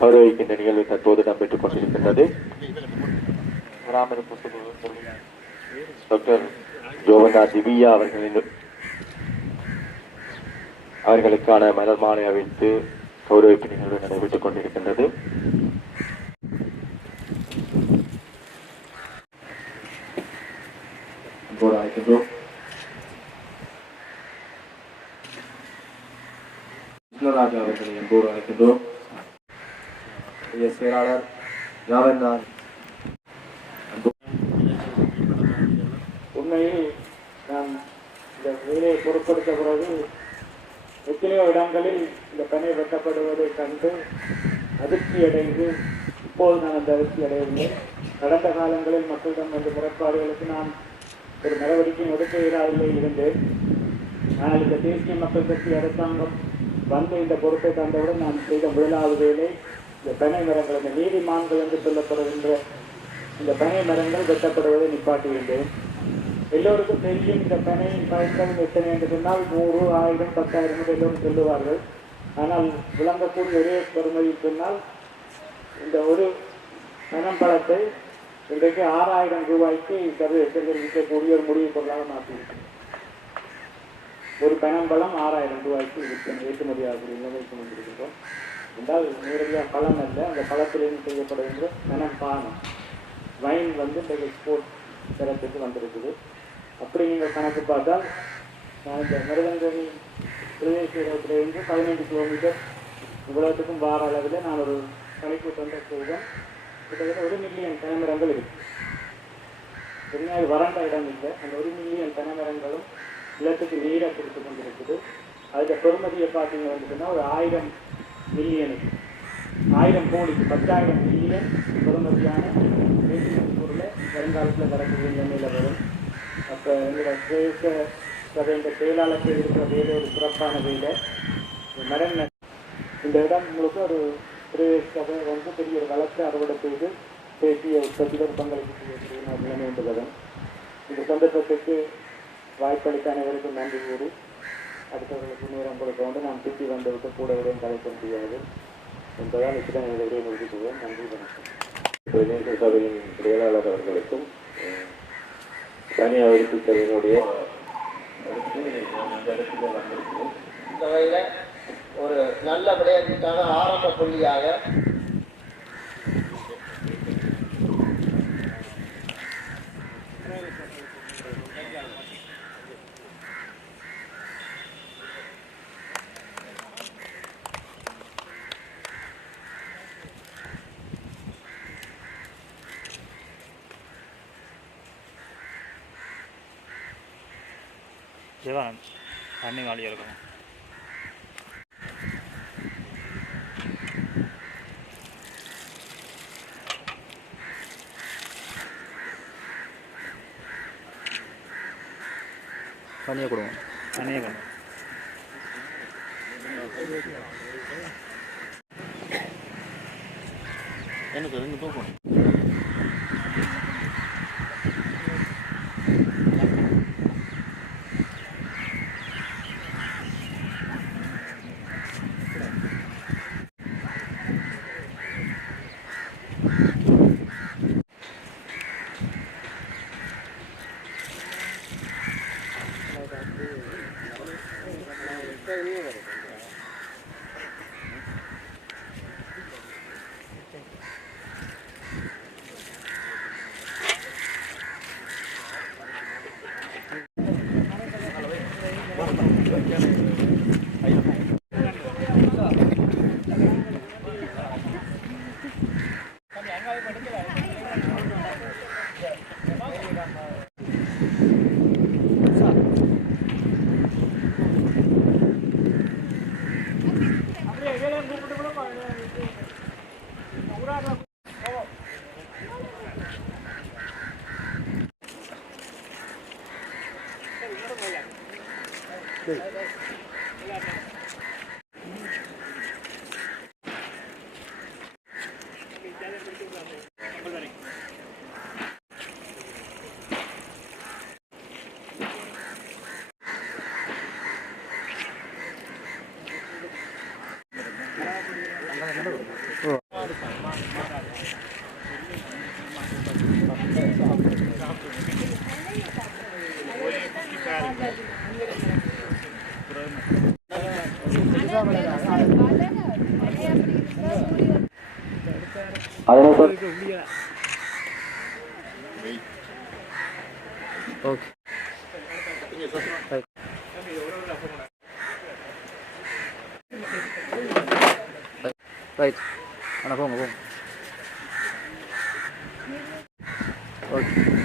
கௌரவிக்கின்ற நிகழ்வு தற்போது நடைபெற்றுக் கொண்டிருக்கின்றது. டாக்டர் ஜோவனா திவ்யா அவர்களின் அவர்களுக்கான மலர் மாலை அவிழ்த்து கௌரவிப்பு நிகழ்வு நடைபெற்றுக் கொண்டிருக்கின்றது. அழைக்கின்றோம். கிருஷ்ணராஜா அவர்களை அன்போடு அழைக்கின்றோம். புதிய செயலாளர் ஜாவந்தான் உண்மையில் நான் இந்த வேலையை பொருட்படுத்த பிறகு எத்தனையோ இடங்களில் இந்த பணி வெட்டப்படுவதை கண்டு அதிர்ச்சி அடைந்து இப்போது நான் அந்த அதிர்ச்சி அடையவில்லை. கடந்த காலங்களில் மக்களிடம் வந்த முறைப்பாடுகளுக்கு நான் ஒரு நடவடிக்கையும் எடுக்க இயலாதில்லை இருந்தேன். ஆனால் இந்த தேசிய மக்கள் கட்சி அரசாங்கம் வந்து இந்த பொறுப்பை தந்தவுடன் நான் செய்த முதலாவது வேலை இந்த பனை மரங்கள் இந்த நீதிமான்கள் என்று சொல்லப்படுகின்ற இந்த பனை மரங்கள் வெட்டப்படுவதை நிப்பாட்டியிருந்தேன் எல்லோருக்கும் தெரியும் இந்த பனையின் பயன்கள் எத்தனை என்று சொன்னால் நூறு ஆயிரம் பத்தாயிரம் என்று எல்லோரும் சொல்லுவார்கள். ஆனால் விளங்கக்கூடிய ஒரே பெருமையில் சொன்னால் இந்த ஒரு பனம்பழத்தை இன்றைக்கு ஆறாயிரம் ரூபாய்க்கு சர்வதேசத்தில் விற்கக்கூடிய ஒரு முடிவு பொருளாக மாற்றியிருக்கிறேன். ஒரு பனம்பழம் ஆறாயிரம் ரூபாய்க்கு விற்பனை ஏற்றுமதி ஆகக்கூடிய நிலைமைக்கு வந்திருக்கிறோம் என்றால் நேரடியாக பழம் அல்ல அந்த பழத்திலிருந்து செய்யப்படுகின்ற மனப்பானம் பானம் வைன் வந்து இந்த எக்ஸ்போர்ட் தரத்துக்கு வந்திருக்குது. அப்படி நீங்கள் கணக்கு பார்த்தால் நான் இந்த மிருதங்கனி பிரதேசத்திலிருந்து பதினைந்து கிலோமீட்டர் இவ்வளவுக்கும் வார அளவில் நான் ஒரு கணிப்பு தந்த செய்தேன். கிட்டத்தட்ட ஒரு மில்லியன் தலைமரங்கள் இருக்கு. உண்மையாக வறண்ட இடம் இல்லை. அந்த ஒரு மில்லியன் தலைமரங்களும் நிலத்துக்கு நீரை கொடுத்து கொண்டிருக்குது. அதில் பெருமதியை பார்த்தீங்க வந்துட்டுன்னா ஒரு ஆயிரம் மில்லியனுக்கு ஆயிரம் கோடிக்கு பத்தாயிரம் மில்லியன் பெருமதியான வேதியியல் பொருளை வருங்காலத்தில் வரக்கூடிய நிலைமையில் வரும். அப்போ எங்களோட தேச சபை இந்த செயலாளர்கள் இருக்கிற வேலை ஒரு சிறப்பான வேலை. மரண இந்த இடம் உங்களுக்கு ஒரு பிரதேச சபை வந்து பெரிய ஒரு வளர்ச்சி அறுவடை செய்து தேசிய உற்பத்தியில் பங்களிப்பு செய்யக்கூடிய ஒரு நிலைமை என்பதுடன் இந்த சந்தர்ப்பத்திற்கு வாய்ப்பளித்த அனைவருக்கும் நன்றி கூறி அடுத்தவர்களுக்கு நேரம் கொடுக்க வந்து நான் சுற்றி வந்தவுக்கு கூட உடன் கலைக்க முடியாது. என்பதால் இத்துடன் எனது உரையை முடித்துக்குவேன் நன்றி வணக்கம். பிரதேச சபையின் செயலாளர் அவர்களுக்கும் அஹ், தனி அவிழ்ப்பு சபையினுடைய இந்த வகையில ஒரு நல்ல விடயத்துக்கான ஆரம்ப புள்ளியாக சிவன் தண்ணி காலி இருக்கும் தனியாக கொடுங்க. தண்ணியே கொண்டு எனக்கு ரெண்டு தூக்கம் Yeah. Great. அதனால தொடர்ந்து ஓகே ரைட் ரைட் போங்க போங்க. ஓகே